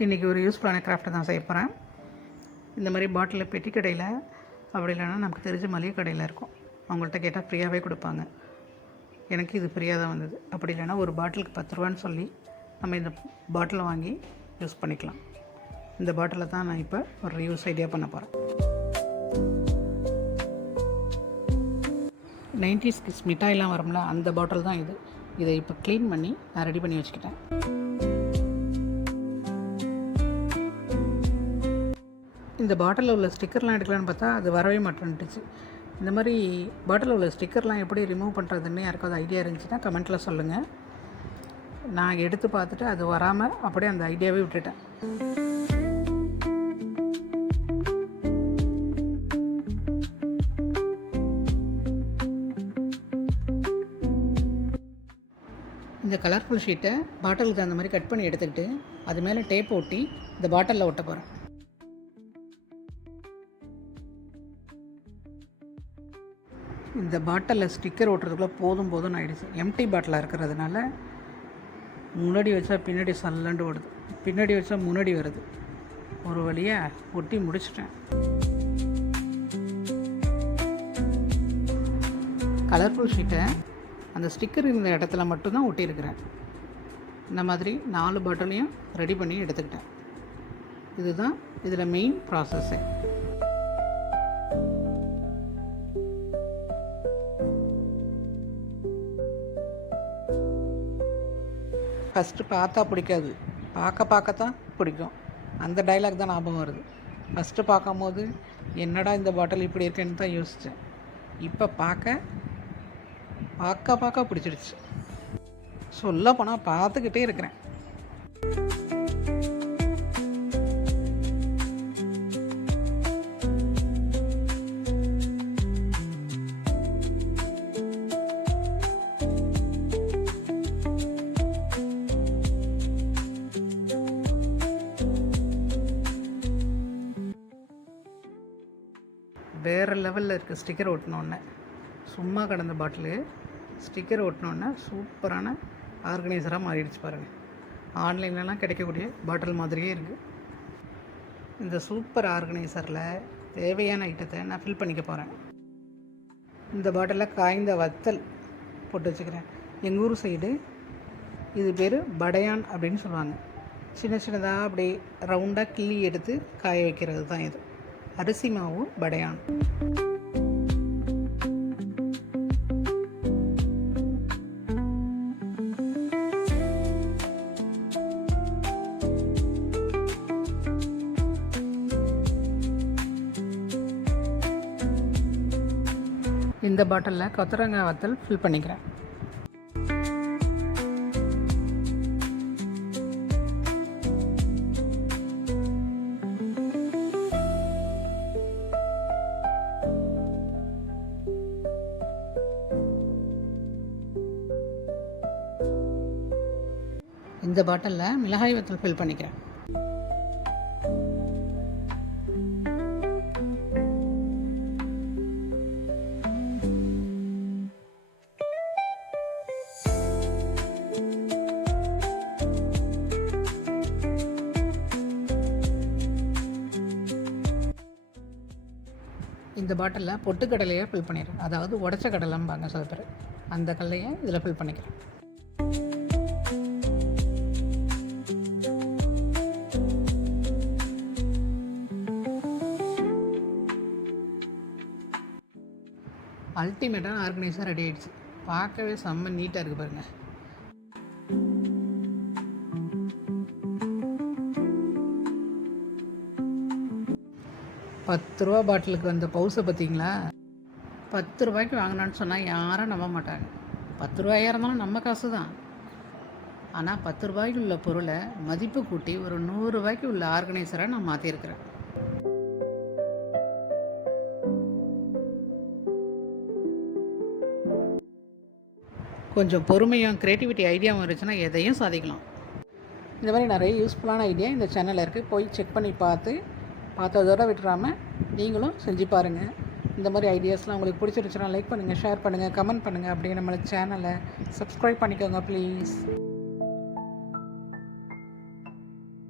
இன்றைக்கி ஒரு யூஸ்ஃபுல்லான கிராஃப்ட்டை தான் செய்ய போகிறேன். இந்த மாதிரி பாட்டிலில் பெட்டி கடையில் அப்படி இல்லைன்னா நமக்கு தெரிஞ்ச மளிகை கடையில் இருக்கும், அவங்கள்ட்ட கேட்டால் ஃப்ரீயாகவே கொடுப்பாங்க. எனக்கு இது ஃப்ரீயாக தான் வந்தது. அப்படி இல்லைன்னா ஒரு பாட்டிலுக்கு 10 ரூபான்னு சொல்லி நம்ம இந்த பாட்டிலை வாங்கி யூஸ் பண்ணிக்கலாம். இந்த பாட்டிலை தான் நான் இப்போ ஒரு ரியூஸ் ஐடியா பண்ண போகிறேன். 90s கிட்ஸ் மிட்டாயெலாம் வரும்ல, அந்த பாட்டில் தான் இது. இதை இப்போ க்ளீன் பண்ணி நான் ரெடி பண்ணி வச்சுக்கிட்டேன். இந்த பாட்டிலில் உள்ள ஸ்டிக்கர்லாம் எடுக்கலான்னு பார்த்தா அது வரவே மாட்டேன்ட்டுச்சு. இந்த மாதிரி பாட்டிலில் உள்ள ஸ்டிக்கர்லாம் எப்படி ரிமூவ் பண்ணுறதுன்னு யாருக்காவது ஐடியா இருந்துச்சுன்னா கமெண்ட்டில் சொல்லுங்கள். நான் எடுத்து பார்த்துட்டு அது வராமல் அப்படியே அந்த ஐடியாவே விட்டுட்டேன். இந்த கலர்ஃபுல் ஷீட்டை பாட்டிலுக்கு அந்த மாதிரி கட் பண்ணி எடுத்துக்கிட்டு அது மேலே டேப் ஒட்டி இந்த பாட்டிலில் ஒட்ட போகிறேன். இந்த பாட்டிலில் ஸ்டிக்கர் ஓட்டுறதுக்குள்ளே போதும் ஆகிடுச்சு. எம்டி பாட்டிலாக இருக்கிறதுனால முன்னாடி வச்சா பின்னாடி சல்லண்டு ஓடுது, பின்னாடி வச்சா முன்னாடி வருது. ஒரு வழியாக ஒட்டி முடிச்சிட்டேன். கலர்ஃபுல் ஷீட்டை அந்த ஸ்டிக்கர் இருந்த இடத்துல மட்டும்தான் ஒட்டியிருக்கிறேன். இந்த மாதிரி 4 பாட்டிலையும் ரெடி பண்ணி எடுத்துக்கிட்டேன். இதுதான் இதில் மெயின் ப்ராசஸ்ஸு. ஃபஸ்ட்டு பார்த்தா பிடிக்காது, பார்க்கத்தான் பிடிக்கும். அந்த டைலாக் தான் ஞாபகம் வருது. ஃபஸ்ட்டு பார்க்கும்போது என்னடா இந்த பாட்டில் இப்படி இருக்கேன்னு தான் யோசித்தேன். இப்போ பார்க்க பிடிச்சிடுச்சு. சொல்ல போனால் பார்த்துக்கிட்டே இருக்கிறேன். வேறு லெவலில் இருக்குது ஸ்டிக்கர் ஒட்டினோன்னே. சும்மா கடந்த பாட்டிலு ஸ்டிக்கர் ஒட்டினோன்னே சூப்பரான ஆர்கனைசராக மாறிடுச்சு பாருங்கள். ஆன்லைன்லலாம் கிடைக்கக்கூடிய பாட்டில் மாதிரியே இருக்குது. இந்த சூப்பர் ஆர்கனைசரில் தேவையான ஐட்டத்தை நான் ஃபில் பண்ணிக்க போகிறேன். இந்த பாட்டிலில் காய்ந்த வத்தல் போட்டு வச்சுக்கிறேன். எங்கள் ஊர் சைடு இது பேர் படையான் அப்படின்னு சொல்லுவாங்க. சின்னதாக அப்படி ரவுண்டாக கிள்ளி எடுத்து காய வைக்கிறது தான் இது. அரிசி மாவு படையான். இந்த பாட்டிலில் கொத்தரங்காய் வத்தல் ஃபில் பண்ணிக்கிறேன். இந்த பாட்டிலில் மிளகாய் வத்தல் ஃபில் பண்ணிக்கிறேன். இந்த பாட்டிலில் பொட்டுக்கடலையை ஃபில் பண்ணிடுறேன். அதாவது உடச்ச கடலைம்பாங்க சில பேர். அந்த கடலையை இதில் ஃபில் பண்ணிக்கிறேன். அல்டிமேட்டான ஆர்கனைசர் ரெடி ஆகிடுச்சு. பார்க்கவே செம்ம நீட்டாக இருக்குது பாருங்கள். ₹10 பாட்டிலுக்கு வந்த பவுஸை பார்த்தீங்களா? 10 ரூபாய்க்கு வாங்கினான்னு சொன்னால் யாரும் நம்ப மாட்டாங்க. 10 ரூபாயாக இருந்தாலும் நம்ம காசு தான். ஆனால் 10 ரூபாய்க்கு உள்ள பொருளை மதிப்பு கூட்டி ஒரு 100 ரூபாய்க்கு உள்ள ஆர்கனைசரை நான் மாற்றிருக்கிறேன். கொஞ்சம் பொறுமையும் க்ரியேட்டிவிட்டி ஐடியாவும் இருந்துச்சுன்னா எதையும் சாதிக்கலாம். இந்த மாதிரி நிறைய யூஸ்ஃபுல்லான ஐடியா இந்த சேனலில் இருக்குது. போய் செக் பண்ணி பார்த்ததோடு விட்டுறாமல் நீங்களும் செஞ்சு பாருங்கள். இந்த மாதிரி ஐடியாஸ்லாம் உங்களுக்கு பிடிச்சிருச்சுன்னா லைக் பண்ணுங்கள், ஷேர் பண்ணுங்கள், கமெண்ட் பண்ணுங்கள். அப்படியே நம்மளோட சேனலை சப்ஸ்கிரைப் பண்ணிக்கோங்க ப்ளீஸ்.